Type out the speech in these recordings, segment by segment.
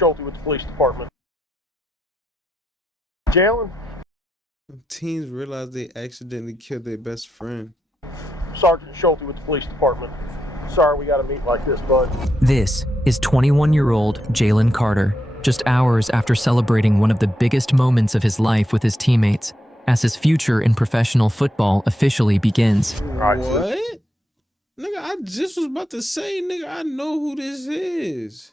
Schulte with the police department. Jalen? Teens realize they accidentally killed their best friend. Sergeant Schulte with the police department. Sorry we gotta meet like this, bud. This is 21-year-old Jalen Carter, just hours after celebrating one of the biggest moments of his life with his teammates, as his future in professional football officially begins. What? Nigga, I just was about to say, nigga, I know who this is.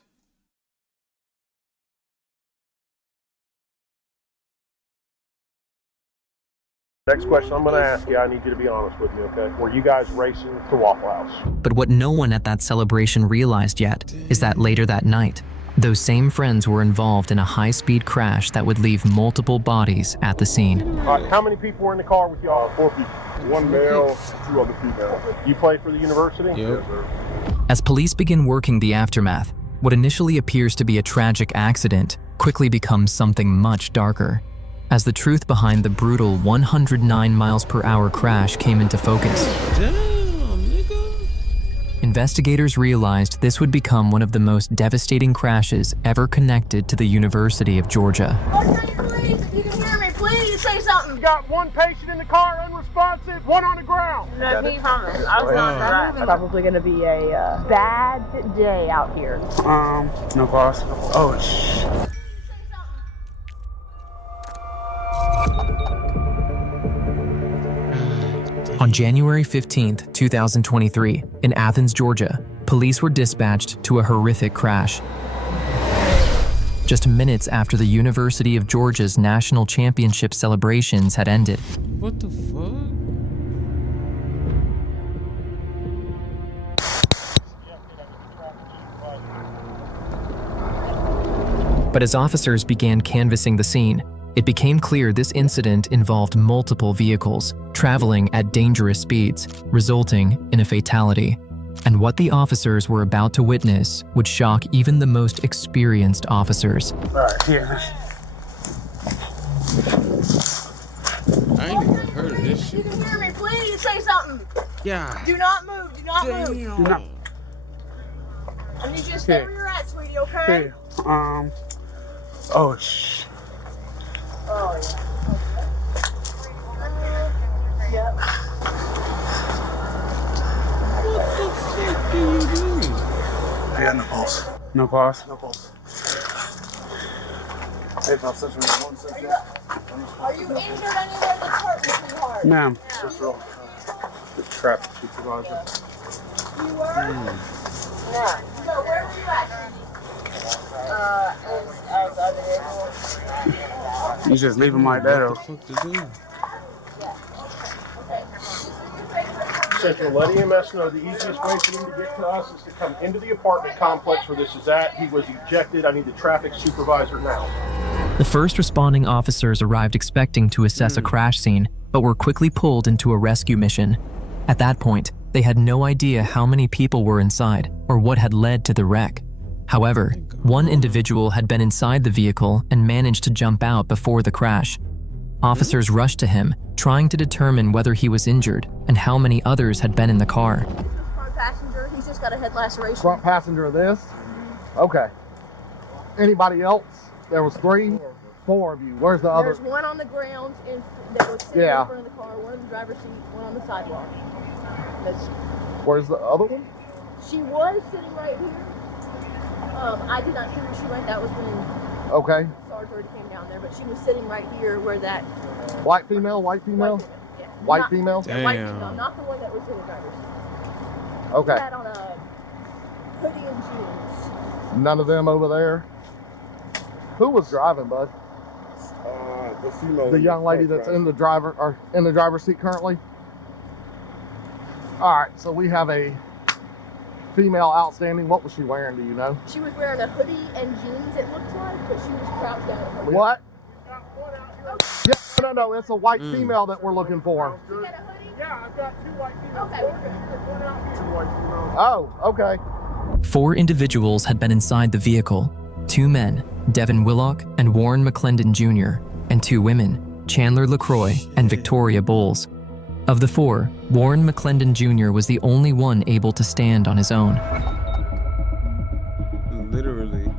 Next question I'm gonna ask you, I need you to be honest with me, okay? Were you guys racing to Waffle House? But what no one at that celebration realized yet is that later that night, those same friends were involved in a high-speed crash that would leave multiple bodies at the scene. All right, how many people were in the car with y'all? 4 people. 1 male, 2 other females. You play for the university? Yep. Yes, sir. As police begin working the aftermath, what initially appears to be a tragic accident quickly becomes something much darker. As the truth behind the brutal 109 miles per hour crash came into focus, Damn, nigga. investigators realized this would become one of the most devastating crashes ever connected to the University of Georgia. Okay, please, if you can hear me, please say something. Got one patient in the car, unresponsive, one on the ground. No, he promised. I was on that. It's probably going to be a bad day out here. No pause. Oh, shh. On January 15th, 2023, in Athens, Georgia, police were dispatched to a horrific crash. Just minutes after the University of Georgia's national championship celebrations had ended. What the fuck? But as officers began canvassing the scene, it became clear this incident involved multiple vehicles, traveling at dangerous speeds, resulting in a fatality. And what the officers were about to witness would shock even the most experienced officers. All right, yeah. I ain't even heard of this If you shit. can hear me, please say something. Yeah. Do not move. Do not move. Damn. I need you to stay where you're at, sweetie, okay? Hey, oh, shh. Oh, yeah. Yep. What the fuck do you do? I got no pulse. No pulse? No pulse. Hey, if I'll set you in 1 second. Are you injured anywhere that's hurting too hard? Ma'am. Just real. The traffic supervisor. You were? No. So where were you at, sweetie? Outside the vehicle. You just leave him like that, What or? the fuck to do? Central, let EMS know the easiest way for them to get to us is to come into the apartment complex where this is at. He was ejected. I need the traffic supervisor now. The first responding officers arrived expecting to assess a crash scene, but were quickly pulled into a rescue mission. At that point, they had no idea how many people were inside or what had led to the wreck. However, one individual had been inside the vehicle and managed to jump out before the crash. Officers rushed to him, trying to determine whether he was injured and how many others had been in the car. Front passenger, he's just got a head laceration. Front passenger of this? Okay. Anybody else? There was 3? 4 of you. Where's the other? There's one on the ground that was sitting Yeah. in front of the car, one in the driver's seat, one on the sidewalk. That's, Where's the other one? she was sitting right here. I did not see where she went. That was when Okay. Sarge already came down there, but she was sitting right here where that White female? White female? yeah. White Not- female? yeah, white Damn. female, not the one that was in the driver's seat. She Okay. had on a hoodie and jeans. None of them over there. Who was driving, bud? The female. The young lady that's in the driver or in the driver's seat currently? All right, so we have a female outstanding. What was she wearing, do you know? She was wearing a hoodie and jeans, it looked like, but she was crouched down at her What? Yeah, no, it's a white Mm. female that we're looking for. You got a hoodie? Yeah, I've got 2 white females. Okay, we're good. 2 white females. Oh, okay. 4 individuals had been inside the vehicle: 2 men, Devin Willock and Warren McClendon Jr., and 2 women, Chandler LaCroix and Victoria Bowles. Of the 4, Warren McClendon Jr. was the only one able to stand on his own. Literally.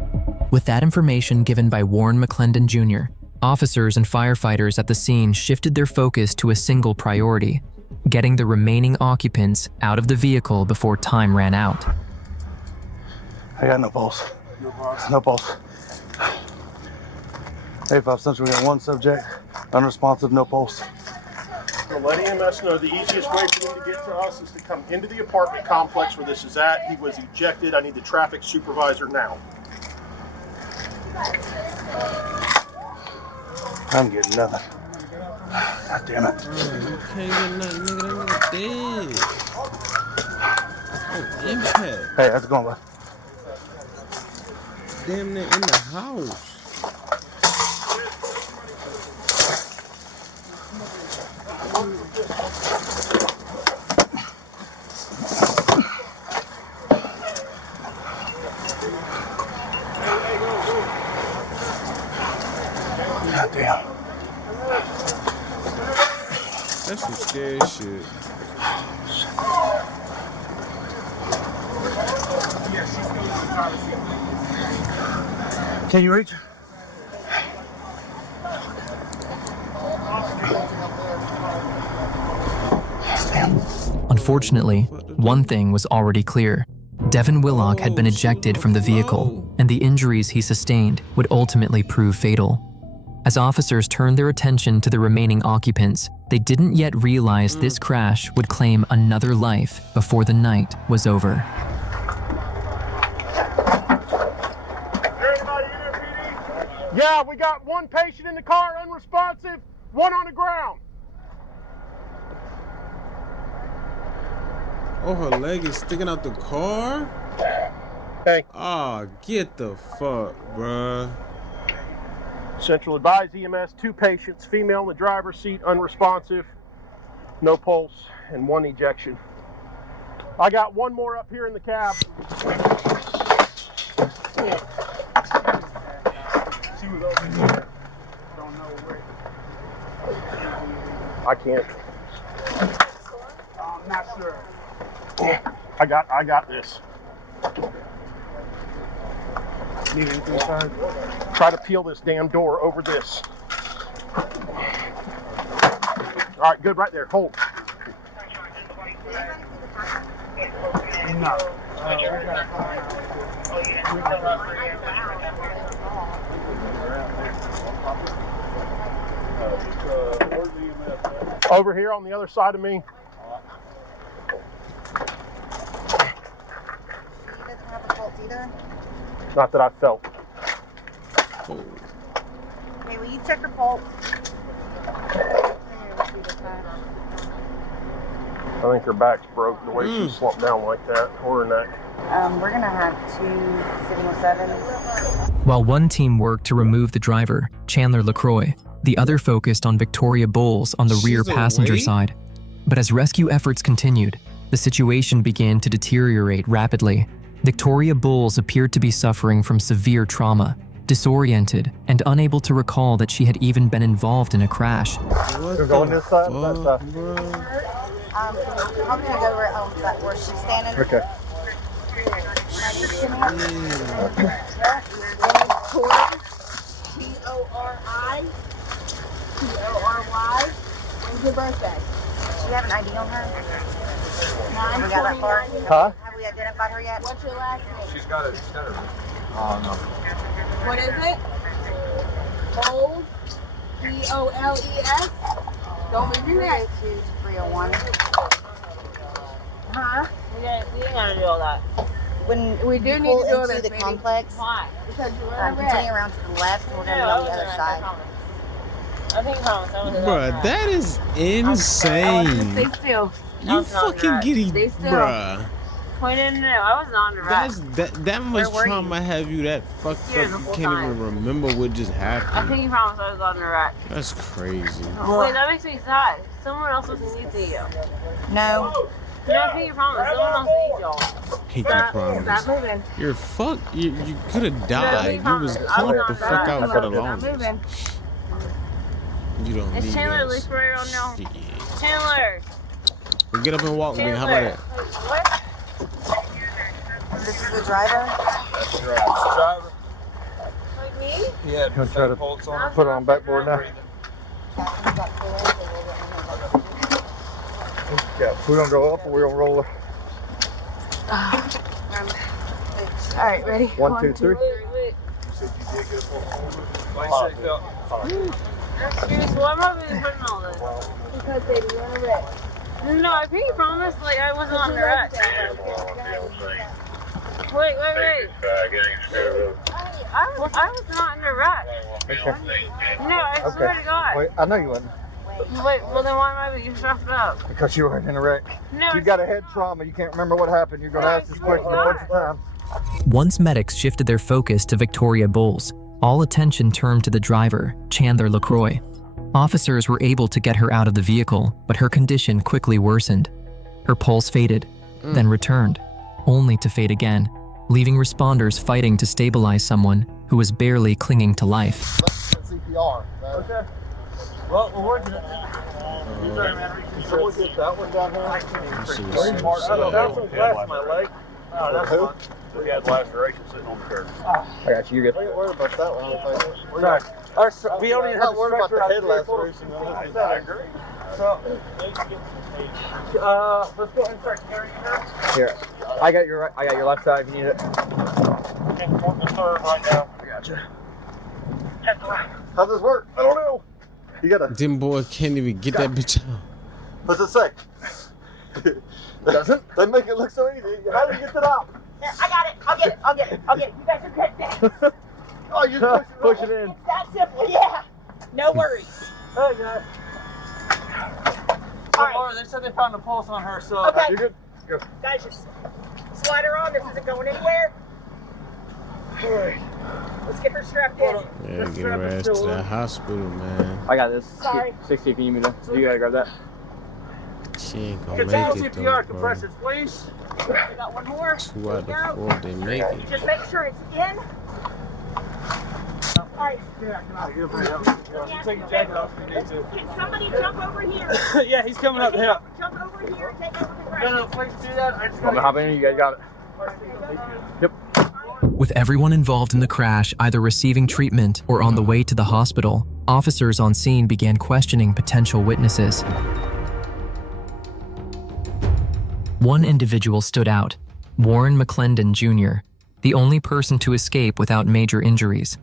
With that information given by Warren McClendon Jr., officers and firefighters at the scene shifted their focus to a single priority: getting the remaining occupants out of the vehicle before time ran out. I got no pulse. No pulse. No pulse. 85 Central, we got one subject, unresponsive, no pulse. Let EMS know the easiest way for them to get to us is to come into the apartment complex where this is at. He was ejected. I need the traffic supervisor now. I'm getting nothing. God damn it. Bro, you can't get nothing, nigga. That nigga dead. Oh, impact. Hey, how's it going, bud? Damn near in the house. God damn. That's some scary shit. Can you reach? Unfortunately, one thing was already clear. Devin Willock had been ejected from the vehicle, and the injuries he sustained would ultimately prove fatal. As officers turned their attention to the remaining occupants, they didn't yet realize this crash would claim another life before the night was over. Everybody in there, PD? Yeah, we got one patient in the car, unresponsive, one on the ground. Oh, her leg is sticking out the car? Hey. Ah, get the fuck, bruh. Central advise EMS, 2 patients, female in the driver's seat, unresponsive, no pulse, and 1 ejection. I got 1 more up here in the cab. She was over here. Don't know where. I can't. I'm not sure. I got this. Need anything inside? Try to peel this damn door over this. All right, good right there. Hold. No. Over here on the other side of me. Either? Not that I felt. Okay, will you check her pulse? I think her back's broke the way she slumped down like that, or her neck. We're gonna have 2 sitting with 7. While one team worked to remove the driver, Chandler LaCroix, the other focused on Victoria Bowles on the rear passenger side. But as rescue efforts continued, the situation began to deteriorate rapidly. Victoria Bowles appeared to be suffering from severe trauma, disoriented, and unable to recall that she had even been involved in a crash. What going this side, fuck, that side. bro? I'm gonna go where she's standing. Okay. T-O-R-I. T-O-R-Y. When's your birthday? Do you have an ID on her? Have we got that far? Huh? Have we identified her yet? What's your last name? She's got it. No. What is it? Bowles. B-O-L-E-S. Don't leave your name. 301. Huh? We ain't gotta do all that. When We do you need pull to do into this, the baby. complex, Why? Because you're wearing continue red. around to the left, and we're gonna No, be I on the wasn't other right, I side. promise. I think I promise. I wasn't Bruh, right. that is Stay insane. still. You was not fucking right. giddy, Stay still. bruh. Wait, no, I was on the right. That much Where were you? trauma have you that fucked Here up the you whole can't time. even remember what just I happened. think you promised I was on the right. That's crazy. Wait, that makes me sad. Someone else was in you. No. No, I think you promised. Someone else needs y'all. Hate to promise. Stop moving. You're fucked. You could have died. You was I was clumped not the fuck died. out for the Stop longest. moving. You don't Is need Chandler us. Leaf right on now? Shit. Chandler! Well, get up and walk with me. How about Chandler! that? What? This is the driver. That's the driver. He had Gonna try to pulse on. put it on backboard now. Yeah, we're gonna go up or we're gonna roll it. All right, ready? 1, 2, 3. Excuse, why am I being putting all this? Because they run a wreck. No, I think you promised like I wasn't on the wreck. Wait. I was not in the wreck. Okay. No, I swear to God. Wait, I know you wasn't. Wait, well then why am I being strapped up? Because you were in a wreck. No, You got a head trauma. You can't remember what happened. You're gonna ask this question a bunch of times. Once medics shifted their focus to Victoria Bowles, all attention turned to the driver, Chandler LaCroix. Officers were able to get her out of the vehicle, but her condition quickly worsened. Her pulse faded, then returned, only to fade again, leaving responders fighting to stabilize someone who was barely clinging to life. CPR. Okay. Well, we're working it. Someone get that one down here. That's some glass in my leg. Oh, that's fun. We had laceration sitting on the curb. I got you. You're good. I ain't worried about that one. We don't even have to worry about the head laceration. I agree. So, let's go ahead and start carrying her. Here, I got your left side if you need it. Okay, on the third right now. I got you. How's this work? I don't know. You gotta. Them boy can't even get that bitch out. What's it say? Doesn't? They make it look so easy. How do you get it out? Here, I got it. I'll get it. You guys are good. Oh, you just push it in. It's that simple. Yeah. No worries. Hey guys. All right. Laura, they said they found a pulse on her, so. Okay. You're good. Go. Guys, just slide her on. This isn't going anywhere. All right. Let's get her strapped in. Yeah, get her ass to the hospital, man. I got this. Sorry. 60 if you need me to. You gotta grab that. She ain't gonna make it though, bro. Compressions, please. We got one more. 2 out of 4 didn't make it. Just make sure it's in. All right. Take your jacket off if you need to. Can somebody jump over here? Yeah, he's coming up to help. Jump over here and take over the rest. No, please do that. I just I'm gonna hop in. You guys got it. Yep. With everyone involved in the crash either receiving treatment or on the way to the hospital, officers on scene began questioning potential witnesses. One individual stood out, Warren McClendon Jr., the only person to escape without major injuries.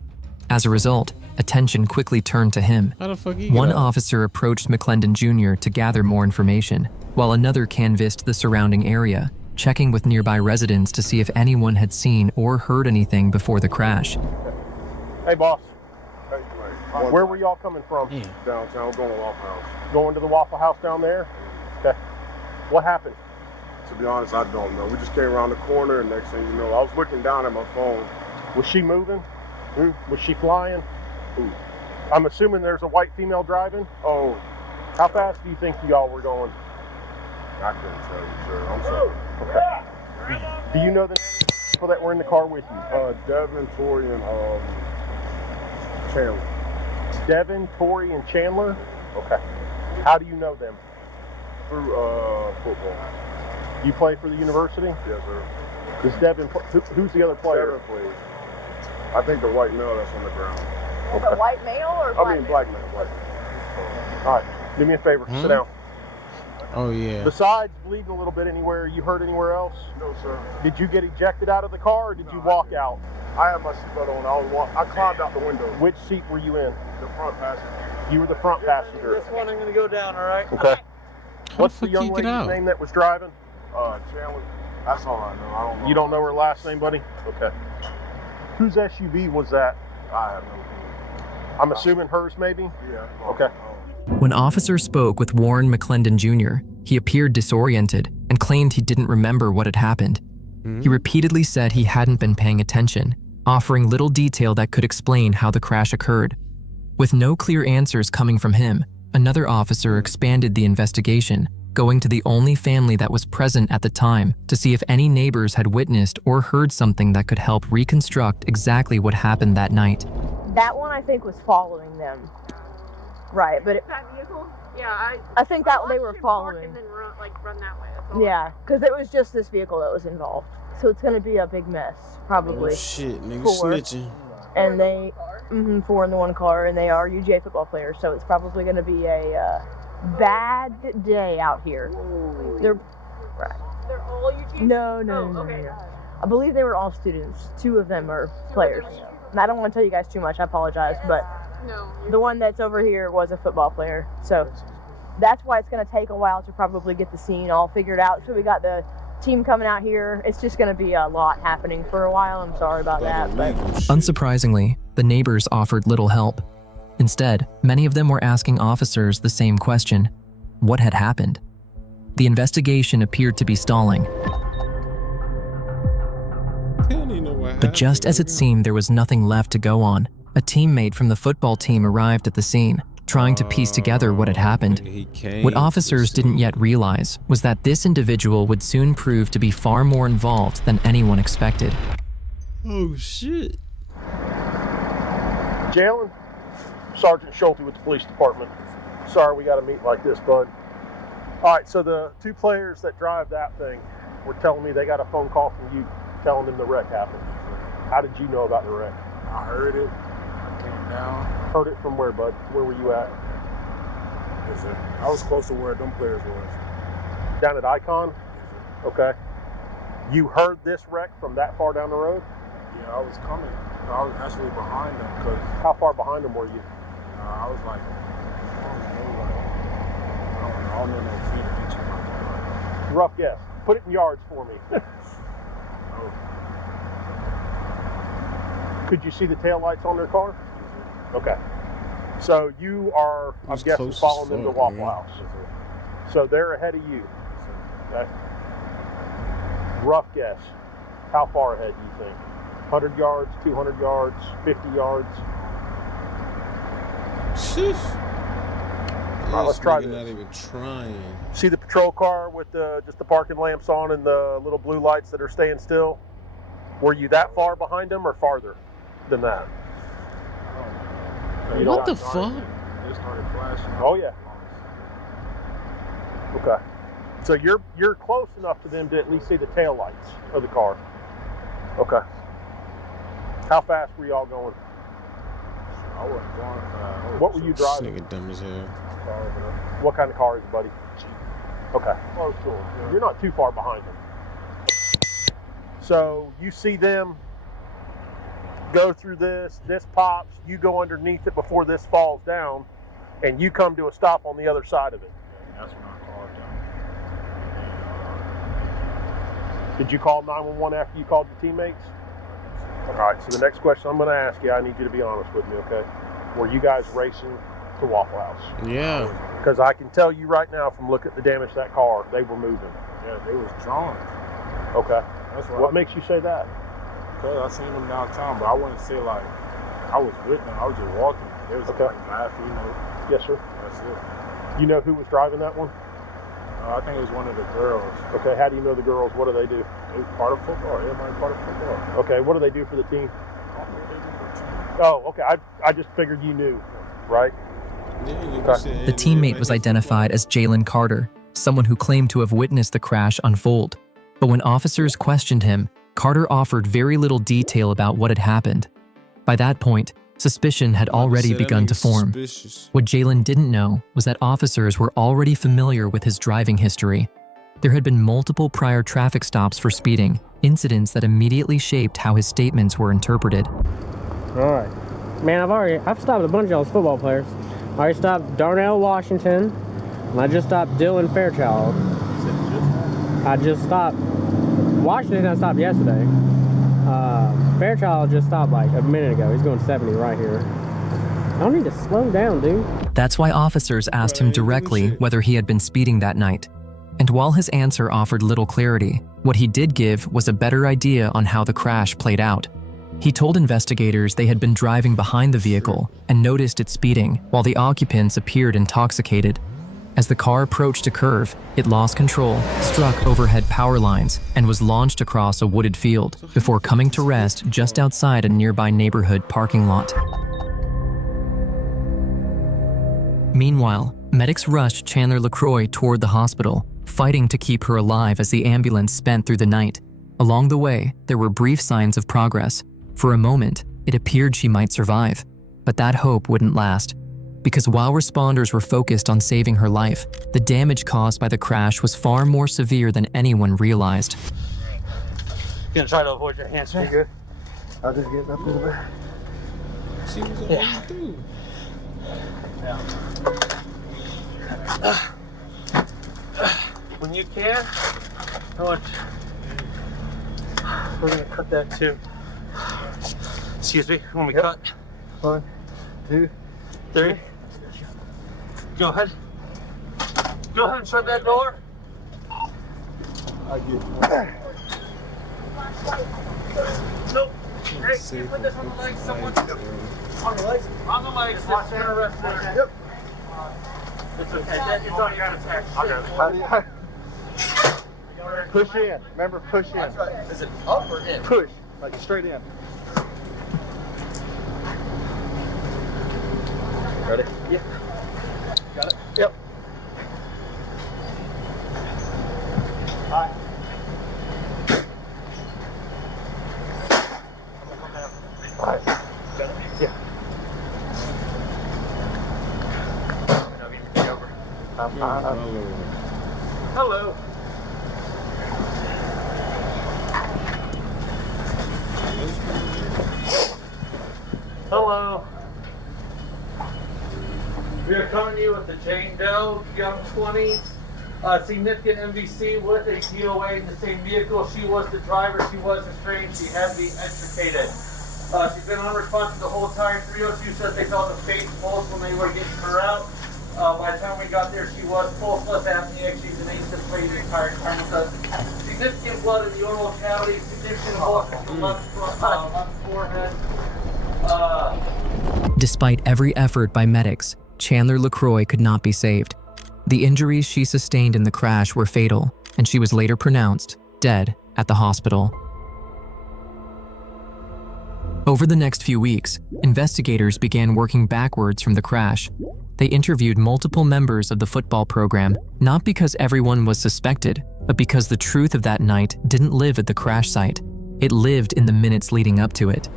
As a result, attention quickly turned to him. How the fuck you One get out? officer approached McClendon Jr. to gather more information, while another canvassed the surrounding area, checking with nearby residents to see if anyone had seen or heard anything before the crash. Hey, boss. Where were y'all coming from? Yeah. Downtown, going to Waffle House. Going to the Waffle House down there? Okay. What happened? To be honest, I don't know. We just came around the corner, and next thing you know, I was looking down at my phone. Was she moving? Was she flying? I'm assuming there's a white female driving. Oh, How fast do you think y'all were going? I couldn't tell you, sir. I'm sorry. Okay. Do you know the names of the people that were in the car with you? Devin, Tori, and Chandler. Devin, Tori, and Chandler? Okay. How do you know them? Through football. You play for the university? Yes, sir. Does Devin, who's the other player? Devin plays. I think the white male that's on the ground. A white male or black male? Black man. All right. Do me a favor. Sit down. Oh yeah. Besides bleeding a little bit anywhere, you hurt anywhere else? No, sir. Did you get ejected out of the car or did you walk out? I had my seatbelt on. I climbed out the window. Which seat were you in? The front passenger. You were the front passenger. This one I'm gonna go down, all right? Okay. How What's the the fuck young you get lady's out? name that was driving? Chandler. That's all I know. I don't know. You don't know her last name, buddy? Okay. Whose SUV was that? I have no clue. I'm assuming hers, maybe? Yeah. Okay. When officers spoke with Warren McClendon Jr., he appeared disoriented and claimed he didn't remember what had happened. He repeatedly said he hadn't been paying attention, offering little detail that could explain how the crash occurred. With no clear answers coming from him, another officer expanded the investigation, going to the only family that was present at the time to see if any neighbors had witnessed or heard something that could help reconstruct exactly what happened that night. That one I think was following them. Right, but That vehicle? Yeah, I think that they were watched him park following. and then run that way. That's all. Yeah, because it was just this vehicle that was involved. So it's going to be a big mess, probably. Oh shit, nigga Four. snitching. And they 4 in the one car, and they are UGA football players, so it's probably going to be a bad day out here. They're all UGA? No. Okay. I believe they were all students. 2 of them are players. And I don't want to tell you guys too much. I apologize, but the one that's over here was a football player. So that's why it's going to take a while to probably get the scene all figured out. So we got the team coming out here. It's just going to be a lot happening for a while. I'm sorry about that. But Unsurprisingly, the neighbors offered little help. Instead, many of them were asking officers the same question: what had happened? The investigation appeared to be stalling. But just as it seemed there was nothing left to go on, a teammate from the football team arrived at the scene, trying to piece together what had happened. What officers didn't yet realize was that this individual would soon prove to be far more involved than anyone expected. Oh, shit. Jalen, Sergeant Schulte with the police department. Sorry we got to meet like this, bud. All right, so the 2 players that drive that thing were telling me they got a phone call from you telling them the wreck happened. How did you know about the wreck? I heard it. I came down. Heard it from where, bud? Where were you at? Yes, sir. I was close to where them players was. Down at Icon? Okay. You heard this wreck from that far down the road? Yeah, I was coming. I was actually behind them because... How far behind them were you? I was like, I don't know no feet or inches like that. Rough guess. Put it in yards for me. Could you see the taillights on their car? Okay. So you are, I'm guessing, following them to Waffle House. So they're ahead of you. Okay. Rough guess. How far ahead do you think? 100 yards, 200 yards, 50 yards? Sheesh. All right, let's try this. Not even trying. See the patrol car with just the parking lamps on and the little blue lights that are staying still? Were you that far behind them or farther than that? What the fuck? It started flashing. Oh yeah. Okay. So you're close enough to them to at least see the tail lights of the car. Okay. How fast were y'all going? I wasn't going fast. What were you driving? Nigga dumb as hell. What kind of car is it, buddy? Jeep. Okay. Oh, cool. Yeah. You're not too far behind them. So you see them go through this pops, you go underneath it before this falls down, and you come to a stop on the other side of it. Yeah, that's when I called them. Did you call 911 after you called your teammates? All right, so the next question I'm going to ask you, I need you to be honest with me, okay? Were you guys racing to Waffle House? Yeah. Because I can tell you right now from looking at the damage to that car, they were moving. Yeah, they was drawn. Okay. That's What makes you say that? Because I seen them downtown, but I wouldn't say like I was with them. I was just walking. They was Okay. like laughing, you know. Yes, sir. That's it. You know who was driving that one? I think it was one of the girls. Okay, how do you know the girls? What do they do? They part of football. Everybody part of football. Okay, what do they do for the team? I don't know what they do for the team. Oh, okay. I just figured you knew, right? The teammate was identified as Jalen Carter, someone who claimed to have witnessed the crash unfold. But when officers questioned him, Carter offered very little detail about what had happened. By that point, suspicion had already begun to form. What Jalen didn't know was that officers were already familiar with his driving history. There had been multiple prior traffic stops for speeding, incidents that immediately shaped how his statements were interpreted. All right. Man, I've stopped a bunch of y'all's football players. I already stopped Darnell Washington, and I just stopped Dylan Fairchild. I just stopped Washington. I stopped yesterday. Fairchild just stopped like a minute ago. He's going 70 right here. I don't need to slow down, dude. That's why officers asked him directly whether he had been speeding that night. And while his answer offered little clarity, what he did give was a better idea on how the crash played out. He told investigators they had been driving behind the vehicle and noticed it speeding while the occupants appeared intoxicated. As the car approached a curve, it lost control, struck overhead power lines, and was launched across a wooded field before coming to rest just outside a nearby neighborhood parking lot. Meanwhile, medics rushed Chandler LaCroix toward the hospital, fighting to keep her alive as the ambulance sped through the night. Along the way, there were brief signs of progress. For a moment, it appeared she might survive, But that hope wouldn't last, because while responders were focused on saving her life, the damage caused by the crash was far more severe than anyone realized. Gonna try to avoid your hands. Pretty good. I'll just get up a little bit. She was already through. When you can, we're gonna cut that too. Excuse me, when we cut. 1, 2, 3. Go ahead. Go ahead and shut that door. I get Nope. Hey, can you put this on the legs, someone? On the legs? On the legs, just gonna rest there. Yep. It's okay, it's on your attached. Push in. Remember, push in. Is it up or in? Push, like straight in. Ready? Yeah. Got it? Yep. All right. All right. Got it? Yeah. Now get your feet over. I'm fine. Hello. Hello. We are coming to you with the Jane Doe, young 20s, significant MVC with a DOA in the same vehicle. She was the driver. She was estranged. She had to be extricated. She's been unresponsive the whole time. 302 says they felt a faint pulse when they were getting her out. By the time we got there, she was pulseless apnea. She's an asymptomatic the entire time with us. Significant blood in the oral cavity, significant blood in the left forehead. Despite every effort by medics, Chandler LaCroix could not be saved. The injuries she sustained in the crash were fatal, and she was later pronounced dead at the hospital. Over the next few weeks, investigators began working backwards from the crash. They interviewed multiple members of the football program, not because everyone was suspected, but because the truth of that night didn't live at the crash site. It lived in the minutes leading up to it.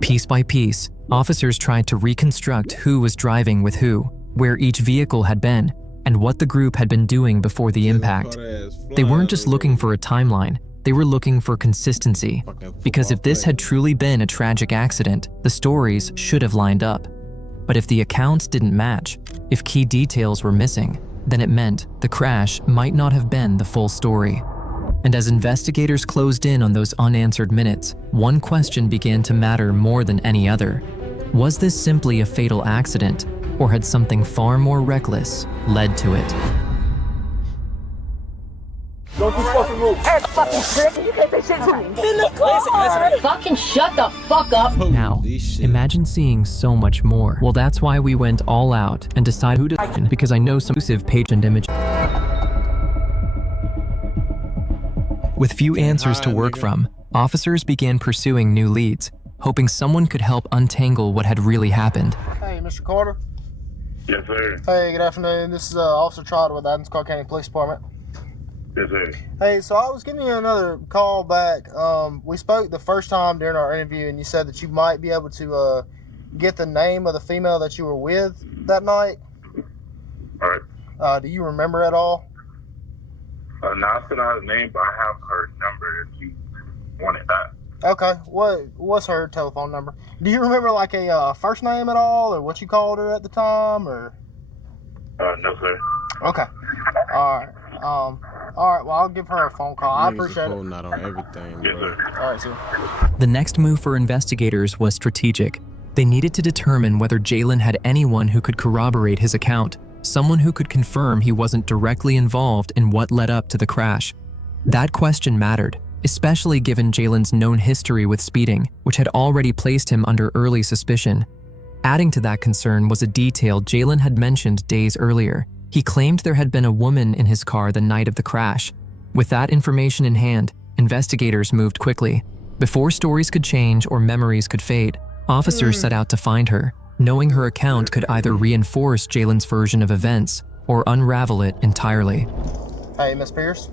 Piece by piece, officers tried to reconstruct who was driving with who, where each vehicle had been, and what the group had been doing before the impact. They weren't just looking for a timeline, they were looking for consistency. Because if this had truly been a tragic accident, the stories should have lined up. But if the accounts didn't match, if key details were missing, then it meant the crash might not have been the full story. And as investigators closed in on those unanswered minutes, one question began to matter more than any other. Was this simply a fatal accident, or had something far more reckless led to it? Don't you fucking move. Hey, fucking prick, you can't say shit to me. In the car! Fucking shut the fuck up! Now, imagine seeing so much more. Well, that's why we went all out and decided who to because I know some exclusive page and image. With few answers to work from, officers began pursuing new leads, hoping someone could help untangle what had really happened. Hey, Mr. Carter. Yes, sir. Hey, good afternoon. This is Officer Trotter with Athens Clarke County Police Department. Yes, sir. Hey, so I was giving you another call back. We spoke the first time during our interview, and you said that you might be able to get the name of the female that you were with that night. All right. Do you remember at all? No, I still don't have the name, but I have her number if you want it back. Okay. What's her telephone number? Do you remember like a first name at all, or what you called her at the time, or? No, sir. Okay. All right. All right. Well, I'll give her a phone call. I appreciate it. Not on everything, Yes, bro. sir. All right, sir. The next move for investigators was strategic. They needed to determine whether Jalen had anyone who could corroborate his account, someone who could confirm he wasn't directly involved in what led up to the crash. That question mattered, especially given Jalen's known history with speeding, which had already placed him under early suspicion. Adding to that concern was a detail Jalen had mentioned days earlier. He claimed there had been a woman in his car the night of the crash. With that information in hand, investigators moved quickly. Before stories could change or memories could fade, officers set out to find her, knowing her account could either reinforce Jalen's version of events or unravel it entirely. Hey, Miss Pierce.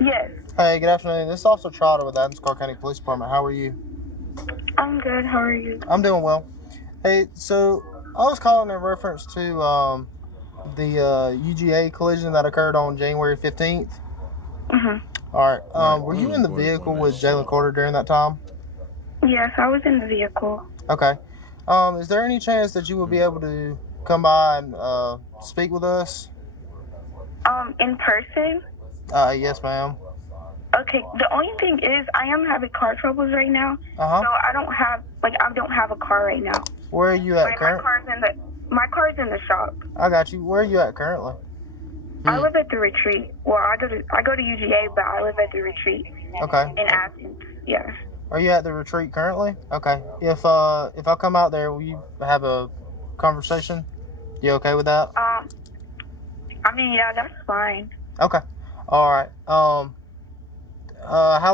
Yes. Hey, good afternoon. This is Officer Trotter with Athens Clarke County Police Department. How are you? I'm good. How are you? I'm doing well. Hey, so I was calling in reference to the UGA collision that occurred on January 15th. Mm-hmm. All right. Were you in the vehicle with Jalen Carter during that time? Yes, I was in the vehicle. Okay. Is there any chance that you would be able to come by and speak with us? In person? Yes, ma'am. Okay. The only thing is, I am having car troubles right now. Uh-huh. So I don't have a car right now. Where are you at currently? My car's in the shop. I got you. Where are you at currently? I live at the retreat. Well, I go to UGA, but I live at the retreat. Okay. In Athens. Yeah. Are you at the retreat currently? Okay. If I come out there, will you have a conversation? You okay with that? I mean, yeah, that's fine. Okay. All right. How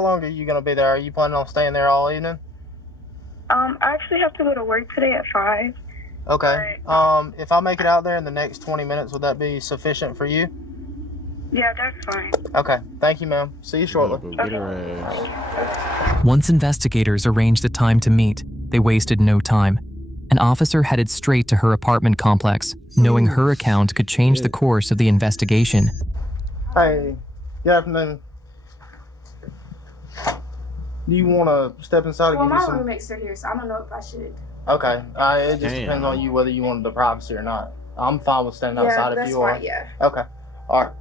long are you gonna be there? Are you planning on staying there all evening? I actually have to go to work today at 5. Okay. If I make it out there in the next 20 minutes, would that be sufficient for you? Yeah, that's fine. Okay. Thank you, ma'am. See you shortly. Once investigators arranged a time to meet, they wasted no time. An officer headed straight to her apartment complex, knowing her account could change the course of the investigation. Hey, good afternoon. Do you want to step inside and give you some... my roommates are here, so I don't know if I should. Okay. It just depends on you whether you wanted the privacy or not. I'm fine with standing outside if you are. Yeah, Okay. All right.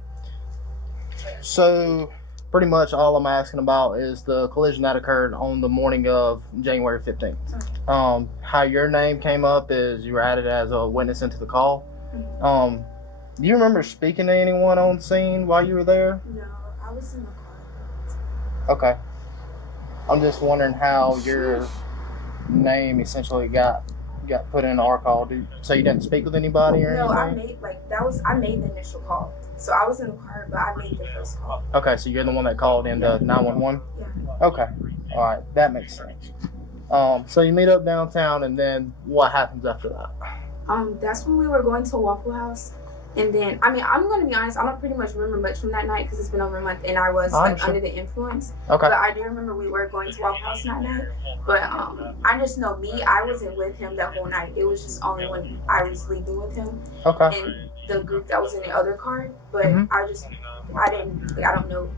So, pretty much all I'm asking about is the collision that occurred on the morning of January 15th. Okay. How your name came up is you were added as a witness into the call. Mm-hmm. Do you remember speaking to anyone on scene while you were there? No, I was in the car. Okay. I'm just wondering how your name essentially got put in our call. So you didn't speak with anybody or anything? I made the initial call. So I was in the car, but I made the first call. Okay, so you're the one that called into 911? Yeah. Okay. All right, that makes sense. So you meet up downtown, and then what happens after that? That's when we were going to Waffle House. And then, I'm going to be honest, I don't pretty much remember much from that night because it's been over a month and I was under the influence. Okay. But I do remember we were going to Waffle House that night. But I just know I wasn't with him that whole night. It was just only when I was leaving with him. Okay. And the group that was in the other car. But I don't know.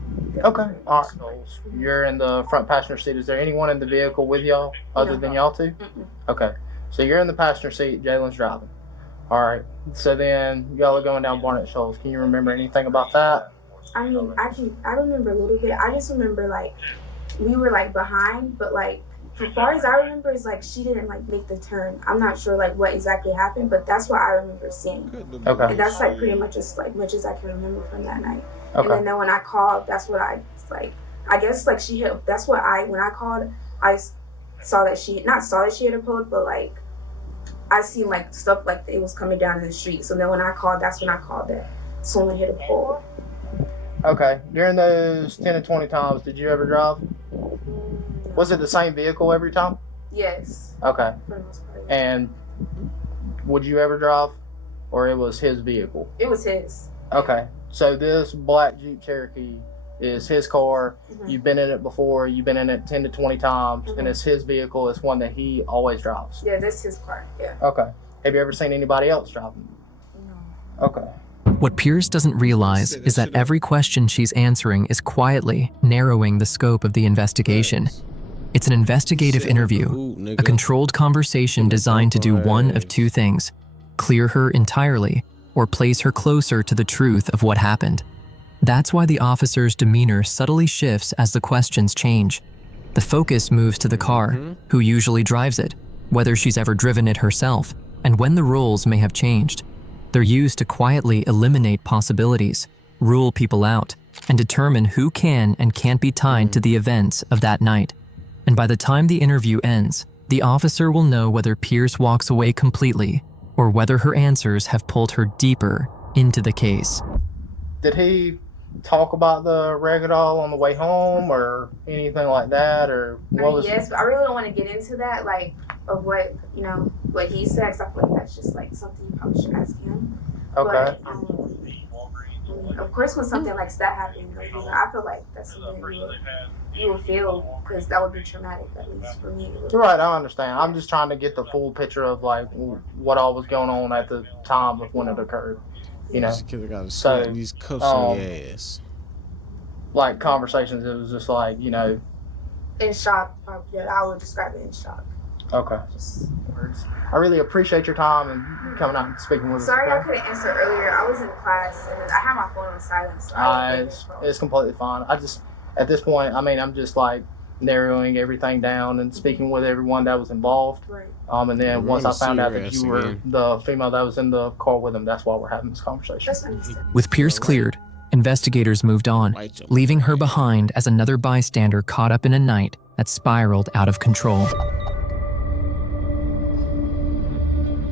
Okay. All right. You're in the front passenger seat. Is there anyone in the vehicle with y'all other than y'all two? Mm-mm. Okay. So you're in the passenger seat. Jalen's driving. All right. So then y'all are going down Barnett Shoals. Can you remember anything about that? I remember a little bit. I just remember we were behind, but as far as I remember is she didn't make the turn. I'm not sure what exactly happened, but that's what I remember seeing. Okay. And that's pretty much as much as I can remember from that night. Okay. And then when I called, that's what I I guess she hit. That's what when I called, I saw that she not saw that she hit a pole, but I seen stuff it was coming down in the street. So then when I called, that's when I called that someone hit a pole. Okay. During those 10 to 20 times, did you ever drive? Was it the same vehicle every time? Yes. Okay. For the most part. And would you ever drive? Or it was his vehicle? It was his. Okay. So this black Jeep Cherokee is his car. Mm-hmm. You've been in it before. You've been in it 10 to 20 times. Mm-hmm. And it's his vehicle. It's one that he always drives. Yeah, this is his car. Yeah. Okay. Have you ever seen anybody else driving? No. Okay. What Pierce doesn't realize is that every question she's answering is quietly narrowing the scope of the investigation. It's an investigative interview, a controlled conversation designed to do one of two things: clear her entirely or place her closer to the truth of what happened. That's why the officer's demeanor subtly shifts as the questions change. The focus moves to the car, who usually drives it, whether she's ever driven it herself, and when the roles may have changed. They're used to quietly eliminate possibilities, rule people out, and determine who can and can't be tied to the events of that night. And by the time the interview ends, the officer will know whether Pierce walks away completely or whether her answers have pulled her deeper into the case. Did he talk about the Regadol on the way home or anything like that? Or yes, but I really don't want to get into that, of what, what he said, 'cause I feel like that's just something you probably should ask him. Okay. But, of course, when something like that happens, like, I feel like that's something you will feel, because that would be traumatic, at least for me. You're right, I understand. I'm just trying to get the full picture of like what all was going on at the time of when it occurred. You know, This kid got to slap these cuffs on your ass. Like conversations, it was just like, you know. In shock, yeah, I would describe it in shock. Okay. Words. I really appreciate your time and coming out and speaking with us. Sorry I Okay? couldn't answer earlier. I was in class and I had my phone on silent. So It's completely fine. I just, at this point, I mean, I'm just like narrowing everything down and speaking with everyone that was involved. Right. And then We're once I gonna found see out your that ass you were again. the female that was in the car with him, that's why we're having this conversation. With Pierce cleared, investigators moved on, leaving her behind as another bystander caught up in a night that spiraled out of control.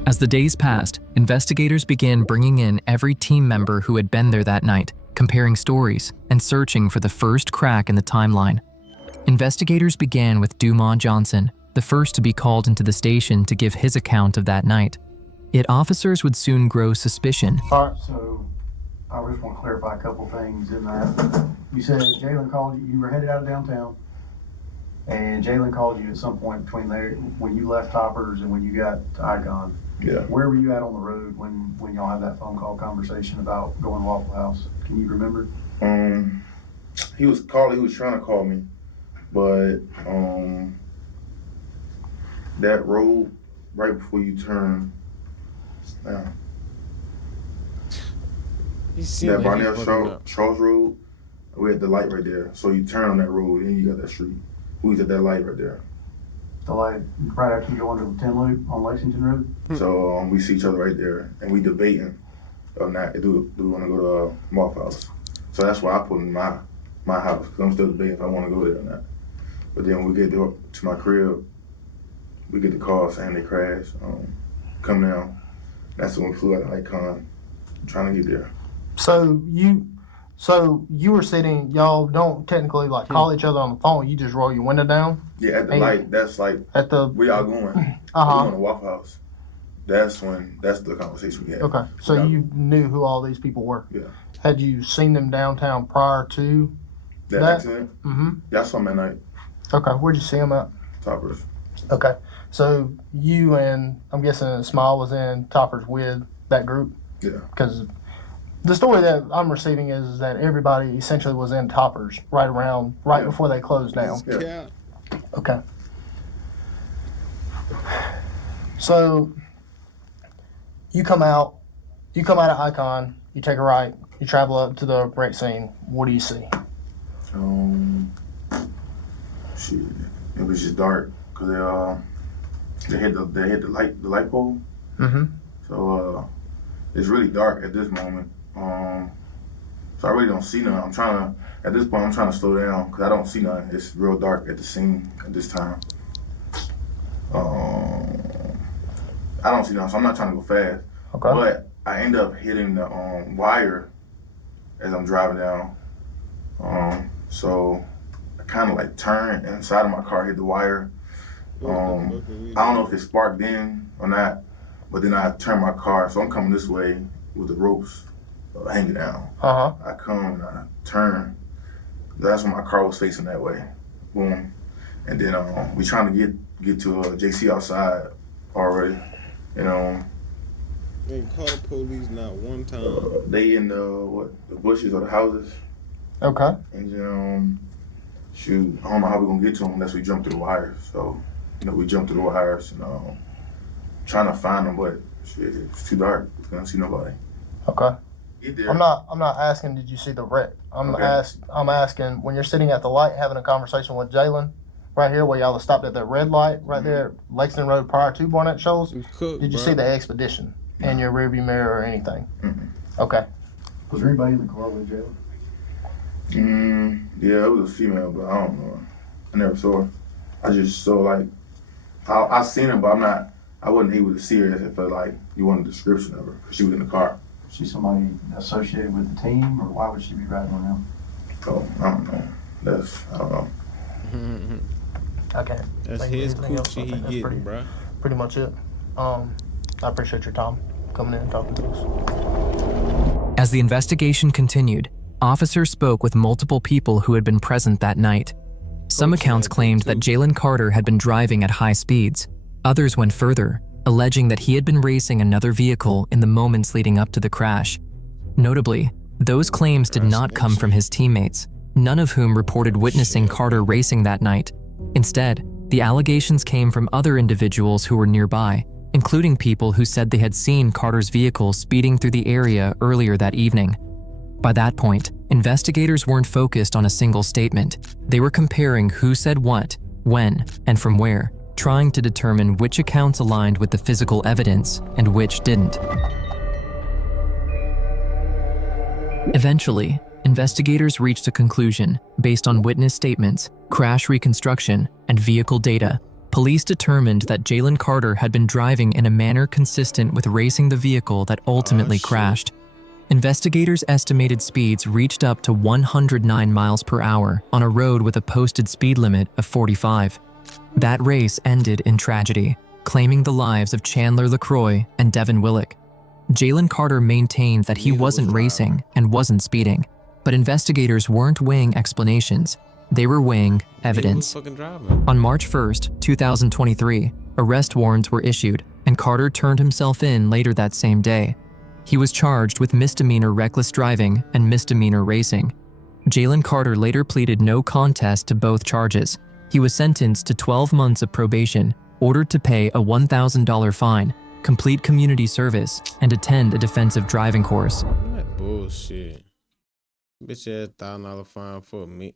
As the days passed, investigators began bringing in every team member who had been there that night, comparing stories and searching for the first crack in the timeline. Investigators began with Dumont Johnson, the first to be called into the station to give his account of that night. Yet officers would soon grow suspicion. All right, so I just want to clarify a couple things in that. You said Jalen called you, you were headed out of downtown, and Jalen called you at some point between there, when you left Toppers and when you got to Icon. Yeah. Where were you at on the road when y'all had that phone call conversation about going to Waffle House? Can you remember? He was trying to call me, but that road right before you turn, that Barnell Charles Road, we had the light right there. So you turn on that road and you got that street. We was at that light right there. The light right after you go into the 10 loop on Lexington Road? So we see each other right there, and we debating on that. Do we want to go to Waffle House? So that's why I put in my house, because I'm still debating if I want to go there or not. But then when we get to my crib, we get the call saying they crashed. Come down. That's when we flew out of Icon, trying to get there. So you were sitting, y'all don't technically like call each other on the phone, you just roll your window down? Yeah, at the light, that's like, at the, where y'all going? We're going to Waffle House. That's the conversation we had. Okay, so you knew who all these people were? Yeah. Had you seen them downtown prior to that? Accident? Mm-hmm. Yeah, I saw them at night. Okay, where'd you see them at? Toppers. Okay, so you and, I'm guessing Smile was in Toppers with that group? Yeah. Because the story that I'm receiving is that everybody essentially was in Toppers right before they closed down. Yeah. Okay. So you come out of Icon, you take a right, you travel up to the wreck scene. What do you see? Shit, it was just dark because they hit the light pole. Mm-hmm. So it's really dark at this moment. So I really don't see nothing. At this point, I'm trying to slow down because I don't see nothing. It's real dark at the scene at this time. I don't see nothing, so I'm not trying to go fast. Okay. But I end up hitting the wire as I'm driving down. So I kind of like turned inside of my car, hit the wire. I don't know if it sparked then or not, but then I turned my car, so I'm coming this way with the ropes hanging down. Uh-huh. I come and I turn. That's when my car was facing that way. Boom. And then we trying to get to JC outside already. They didn't call the police not one time. They in the bushes or the houses. Okay. And then shoot, I don't know how we're gonna get to them unless we jump through the wires. So, we jumped through the wires and trying to find them, but shit, it's too dark. We don't see nobody. Okay. Get there. I'm not asking did you see the wreck. I'm asking when you're sitting at the light having a conversation with Jalen right here where y'all stopped at that red light right there, Lexington Road prior to Barnett Shoals. Did you see the expedition in your rearview mirror or anything? Okay. Was there anybody in the car with Jalen? Yeah, it was a female, but I don't know. I never saw her. I just saw I seen her, but I wasn't able to see her if you want a description of her, because she was in the car. Was she somebody associated with the team, or why would she be riding around? Oh, I don't know. I don't know. Okay. That's his coochie he getting, bro. Pretty much it. I appreciate your time coming in and talking to us. As the investigation continued, officers spoke with multiple people who had been present that night. Some accounts claimed that Jalen Carter had been driving at high speeds. Others went further, alleging that he had been racing another vehicle in the moments leading up to the crash. Notably, those claims did not come from his teammates, none of whom reported witnessing Carter racing that night. Instead, the allegations came from other individuals who were nearby, including people who said they had seen Carter's vehicle speeding through the area earlier that evening. By that point, investigators weren't focused on a single statement. They were comparing who said what, when, and from where, trying to determine which accounts aligned with the physical evidence and which didn't. Eventually, investigators reached a conclusion based on witness statements, crash reconstruction, and vehicle data. Police determined that Jalen Carter had been driving in a manner consistent with racing the vehicle that ultimately crashed. Investigators estimated speeds reached up to 109 miles per hour on a road with a posted speed limit of 45. That race ended in tragedy, claiming the lives of Chandler LaCroix and Devin Willick. Jalen Carter maintained that he wasn't racing and wasn't speeding, but investigators weren't weighing explanations. They were weighing evidence. On March 1st, 2023, arrest warrants were issued, and Carter turned himself in later that same day. He was charged with misdemeanor reckless driving and misdemeanor racing. Jalen Carter later pleaded no contest to both charges. He was sentenced to 12 months of probation, ordered to pay a $1,000 fine, complete community service, and attend a defensive driving course. That bullshit. Bitch ass $1,000 fine for me.